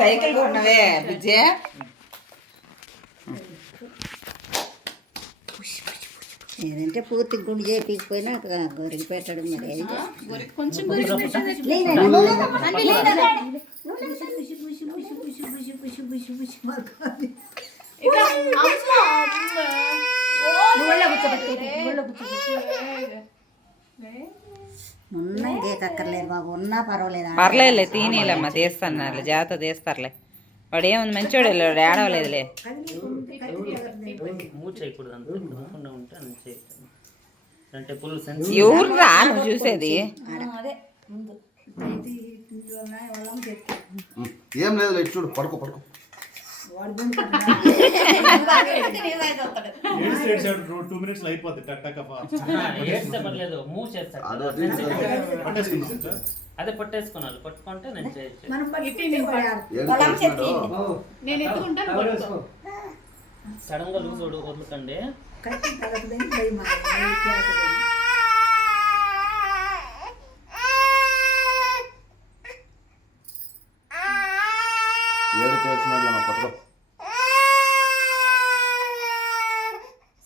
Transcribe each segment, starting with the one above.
Cycle కొన్నవే బుజ్జే. ఏదంటే పూర్తి గుండు చేపిపోయినా గొరికి పెట్టడం మరి కొంచెం ఉన్నా ఇంకేకక్కర్లేదు బాబు, ఉన్నా పర్వాలేదు. పర్లేదులే తీనీలమ్మా, తీస్తాను జాగ్రత్త తీస్తారులే. వాడు ఏముంది మంచోడు వెళ్ళాడు, ఏడవలేదులే. ఎవరు రా నువ్వు చూసేది? ఏం లేదు చూడు, పడుకో పడుకో. అదే పట్టేసుకున్నాను, పట్టుకుంటే నేను సడన్ గా లూజ్ వదులుకండి.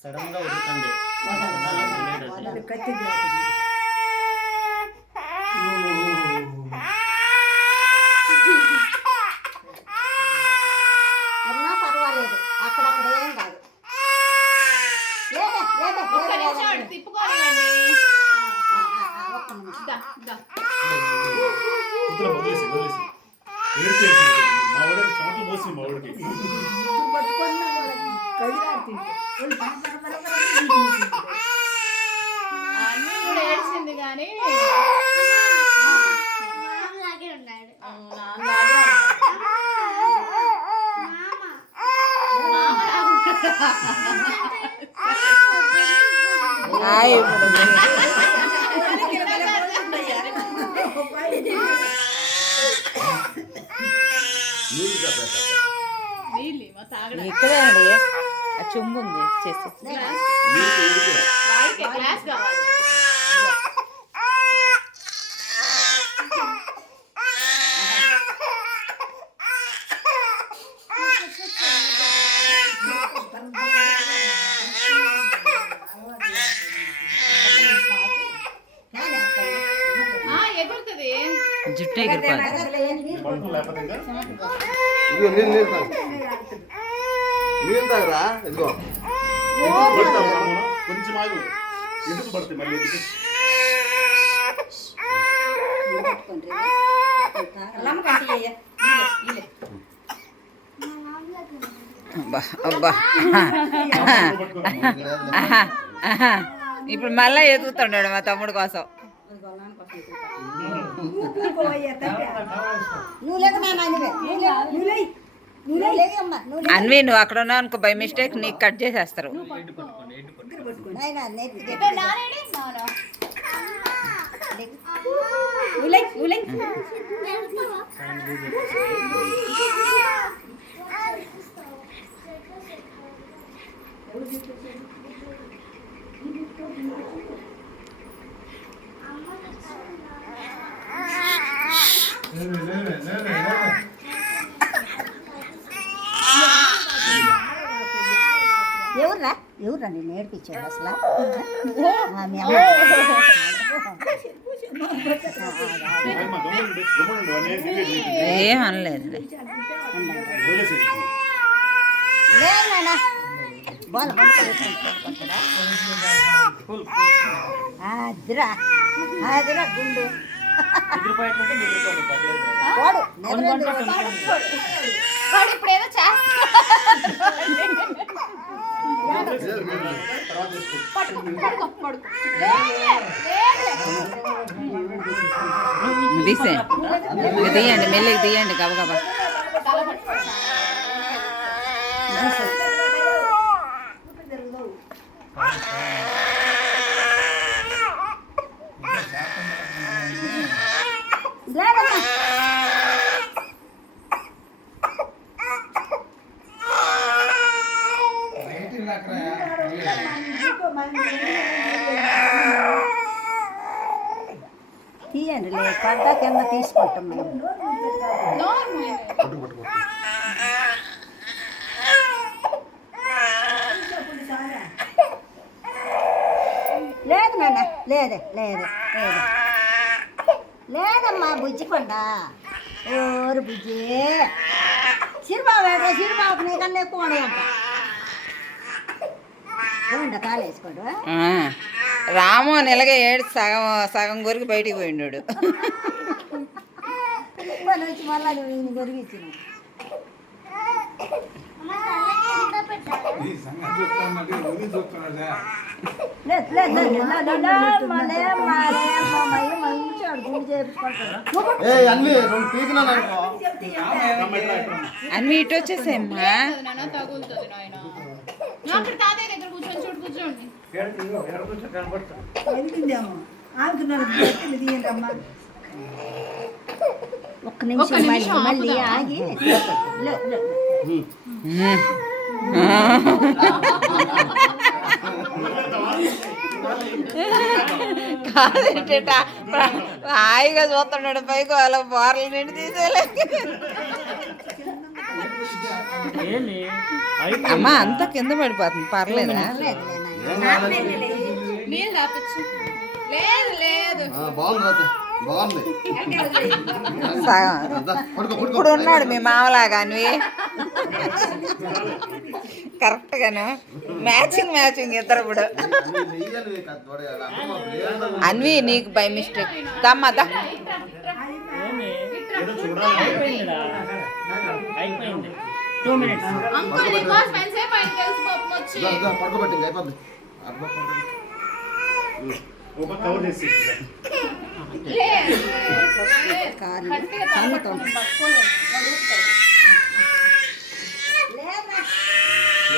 సడన్ గా వదులుకండి. పర్వాలేదు, అక్కడక్కడ ఏం కాదు. ఏడ్చింది కానీ ఇక్కడే అండి ఆ చెంబు ఉంది చేసి గ్లాస్ కావాలి. ఎగురుతుంది జుట్టు ఎగిరిపోదు. నీళ్ళు తాగరా? ఇదిగో కొంచెం ఆగు, ఎందుకు పడుతుంది మళ్ళీ? అబ్బా ఇప్పుడు మళ్ళా ఎదుగుతున్నాడు మా తమ్ముడు కోసం. అన్వి నువ్వు అక్కడ ఉన్నావు అనుకో, బై మిస్టేక్ నీకు కట్ చేసేస్తారు. ఎవర్రా ఎవర్రా నేను నేర్పించాడు అసలు? ఏం అనలేదు. అదిరా అదిరా గుండు ఇప్పుడు ఏదో తీయండి, మెల్లికి తీయండి గబగబా. తీయండి లేక పడ్డ కింద తీసుకుంటాం మేము. నార్మల్ పట్టుకు పట్టుకు పట్టుకు. లేదు నాన్న లేదే లేదు లేదు లేదమ్మా బుజ్జి కొండ ఓరు బుజ్జి సిరిబాబు ఏడో సిరిబాబు నీకన్నా ఎక్కువ ఉన్నాయంట పోండి కాలు వేసుకోండు ఆ, రాము నెలగా ఏడు సగం సగం గురికి బయటికి పోయిండు. వచ్చి మళ్ళీ నువ్వు ఈయన గొరిగిచ్చిన ఈ సంగతి చెప్తానంటే ఉని చూస్తున్నాడా లేదు లేదు లేదు మంచిగా గుడి చేయించుకుంటాడు ఏయ్ అన్ని రెండు పీకినాను అనుకో. అన్ని ఇటు వచ్చేసాయమ్మా. నాన్న తగులుతుంది నాయన అక్కడ తాతయ్య దగ్గర కూర్చొని కూర్చోండి ఒక్క నిమిషం మళ్ళీ ఆగి కాదేట హాయిగా చూస్తున్నాడు పైకి వాళ్ళ బోర్ల నిండి తీసేలే. ఏంది అమ్మ అంతా కింద పడిపోతుంది, పర్లేదా? నీళ్ళు తాపించు లేదు లేదు బాగుంది రాత బాగుంది. సగం దా, పడుకో పడుకో. ఇప్పుడు ఉన్నాడు మీ మామలాగా అన్వి కరెక్ట్గాను మ్యాచింగ్ ఇద్దరు ఇప్పుడు. అన్ని నెయ్యాలి కాదు తోడేయాలి. అమ్మ లేదు. అన్వి నీకు బై మిస్టేక్ దమ్మదా ఏంది ఏదో చూడాలి. అయిపోయిందిరా అయిపోయింది 2 minutes. అంకుల్ నీకోసం ఎంతసేపు ఆయన తెలుసు పాపం వచ్చి దా, దా, పడుకోబెట్టి ఇంకా అయిపోద్ది. అబ్బా, పడుకోబెట్టి. ఒక కవర్ చేసి లేదు కాళ్ళు గట్టిగా కన్నుతో పట్టుకోలేదు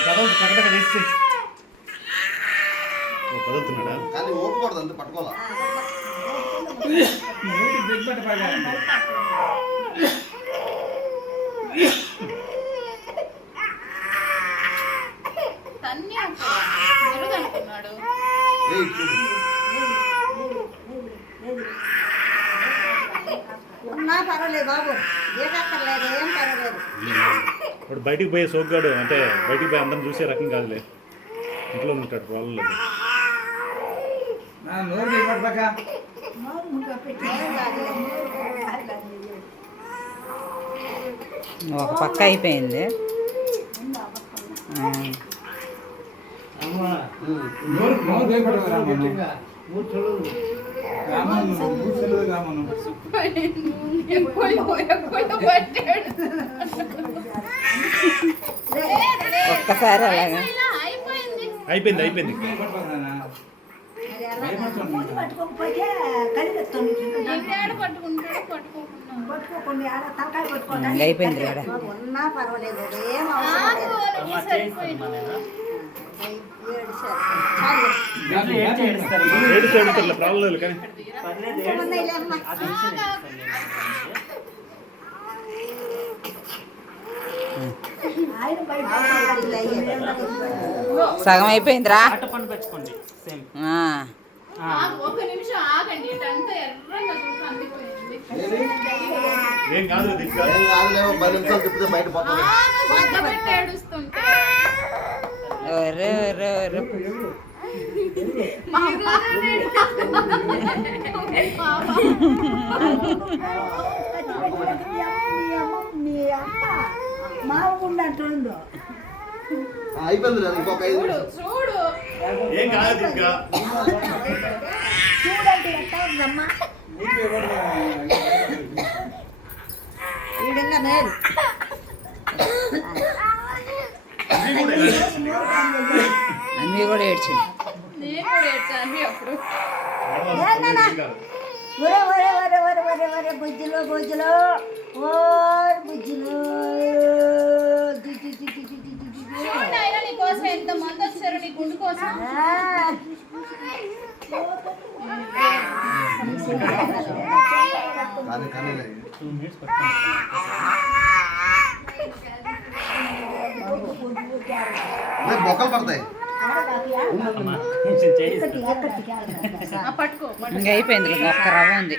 కరెక్ట్గా తీసి కదులుతున్నాడా కానీ ఊపకూడదు అంతే పట్టుకోవాలా. తన్ని అనుకున్నాడు ఏయ్ చూడు. ఉన్నా పర్వాలేదు బాబు ఏకక్కర్లేదు ఏం పర్వాలేదు ఇప్పుడు బయటికి పోయే సోగ్గాడు అంటే బయటికి పోయి అందరం చూసే రకం కాదులే ఇంట్లో ఉంటాడు ప్రాబ్లం లేదు నా నోరు నిలబడతాక ఒక పక్క అయిపోయింది. నోరు నోరు నిలబడదు రామను రామను కూర్చోలేదు రామను ఒక్కసారి అలాగా అయిపోయింది అయిపోయింది అయిపోయింది ఇంకేడ పట్టుకుంటాడు పట్టుకోకుండా అయిపోయింది కూడా. ఉన్నా పర్వాలేదు ఏం అవసరం లేదు అమ్మ చేయిస్తాను చాలు ఏంటి ఏడుస్తారు ఏడు చదువుతారులే ప్రాబ్లం లేదు కానీ ఉన్నాయిలే అమ్మ అది మిషన్ వేస్తాను. సగం అయిపోయిందిరా. అట్ట పని పెంచుకోండి సేమ్ ఆ, ఒక నిమిషం ఆగండి ఇటంతా ఎర్రంగా చూసి అందిపోయింది ఏం కాదు దిక్కు ఏం కాదులేమో 10 నిమిషాలు తిప్పితే బయట పోతుంది. వద్ద పెట్టి ఏడుస్తుంటే ఒరే ఒరే ఒరే. మా అయిపోయింది లేదు ఇంకొక 5 నిమిషాలు. చూడు ఏం కాదు దిక్కు వీడింగా మేలు అన్వి కూడా ఏడ్చింది. నేను కూడా ఏడ్చాను అప్పుడు ఒరే ఒరే ఒరే ఒరే ఒరే ఒరే బుజ్జిలో బుజ్జిలో ఓ బుజ్జిలో చూడండి ఆయన నీకోసం ఎంత మంది వచ్చారు నీ గుండు కోసం కానీ కానీ 2 minutes పట్టుకోండి. బొక్కలు పడతాయి. అమ్మ కొంచెం చేయిస్తాను. పట్టుకో ఇంకా అయిపోయింది ఒక్క రవ్వ ఉంది.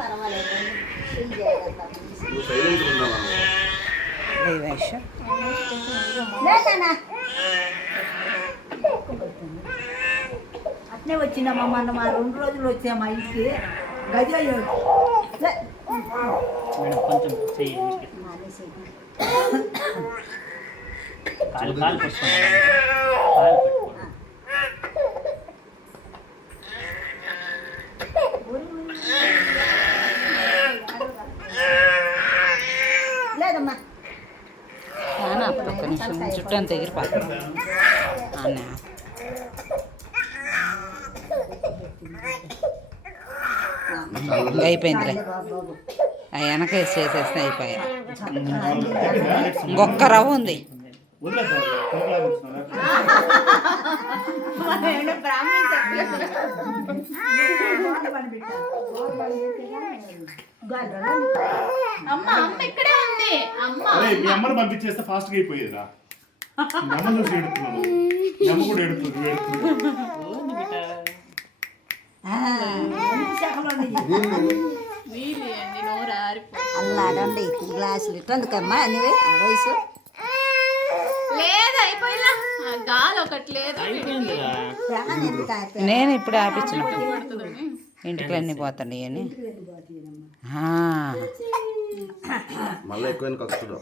పర్వాలేదు చెయ్యి జాగ్రత్త. నువ్వు సైలెంట్ ఉన్నావా వేషం లేదన్నా అట్నే వచ్చినామా మొన్న మా 2 రోజులు వచ్చామా ఇంటికి గది అయ్యాడు మేడం కొంచెం చెయ్యి కాలు కాలు పెట్టుకోండి కాలు పెట్టుకోండి లేదమ్మా నాన్న అప్పుడు ఒక్క నిమిషం చుట్టూ అంత ఎగిరిపోతుంది అన్న అయిపోయిందిలే బాబు ఆ వెనక చేసేస్తే అయిపోయా ఇంకొక్క రవ్వ ఉంది వదిలేద్దాం బ్రాహ్మణ్ చెప్పలేదు అమ్మ అమ్మ ఇక్కడే ఉంది అమ్మ అరే మీ అమ్మని పంపించేస్తే ఫాస్ట్గా అయిపోయేదిరా మీ అమ్మ చూసి ఎడుతున్నాను మీ అమ్మ కూడా ఎడుతుంది నువ్వు ఎడుతుంది వీలు అండి నోరు ఆరిపోయింది అల్లాడండి గ్లాసులు ఇట్టందుకమ్మా అనివే ఆ వయసు లేదు అయిపోయినా గాలి ఒకటి లేదు అయిపోయిందిరా ఫ్యాన్ ఎందుకు ఆపే నేను ఇప్పుడు ఆపించిన పడుతుందని ఇంటికి అన్నీ పోతాయి అని మళ్ళీ ఎక్కువైన కష్టం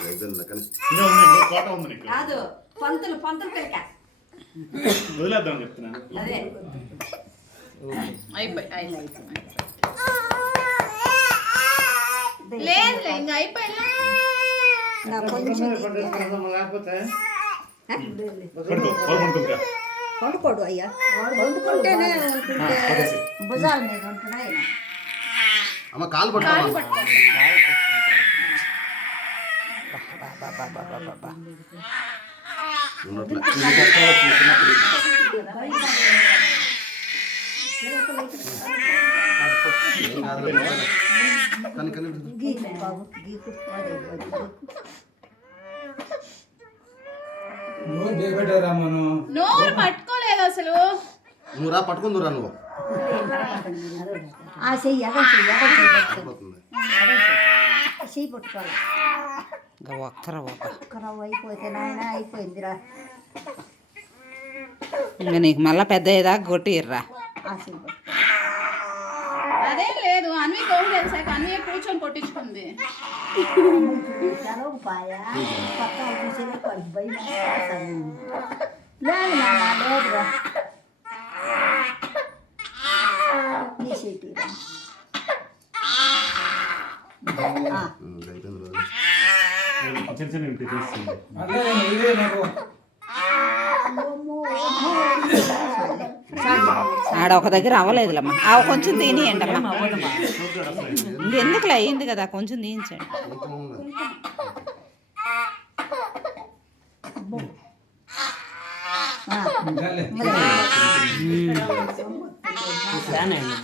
అయిపోయింది కానీ ఇంకా ఉంది ఇంకో కోట ఉంది నీకు కాదు పంతులు పెరికా వదిలేద్దాం చెప్తున్నా అదే లేదు ఇంకా అయిపోయినా నాకు కొంచెం పడుకో పడుకుంటా వండుకోడు అయ్యా వండుకుంటేనే ఉంటుంటే భుజాల మీద ఉంటున్నాయి అమ్మ కాలు పట్టుకోమా ఉన్నట్లే ఏం కాదులే, కానీ కానీ గీకు బాబు గీకు నోరు చేయబెట్టారా మనం నోరు పట్టుకోలేదు అసలు నువ్వు రా పట్టుకుందురా నువ్వు ఆ చెయ్యి అదే చెయ్యి అయిపోతుంది. చెయ్యి పట్టుకోవాలి ఇంకా ఒక్క రవ్వ ఒక్క రవ్వ అయిపోతే నాయన అయిపోయిందిరా ఇంకా నీకు మళ్ళీ పెద్ద అయ్యేదాకా కొట్టిర్రా ఆ చెయ్యి పట్టుకో అదేం లేదు అన్వి గోవు తెలిసాక అన్వి కూర్చొని కొట్టించుకుంది సెలవు పాయా పక్క చూసేదే పడి భయం వేస్తుంది. లేదు నాన్న లేదురా తీసేటిరా అయిపోయింది రోజు చిన్న చిన్న ఇంటి చేస్తుంది అట్లే ఇదే నాకు ఆడ ఒక దగ్గర అవ్వలేదులమ్మా ఆ కొంచెం తినియండి అమ్మా ఇంకెందుకులే అయ్యింది కదా కొంచెం తీయించండి ఇంకో ఉంది. చాలే ఫ్యాన్ అయ్యండి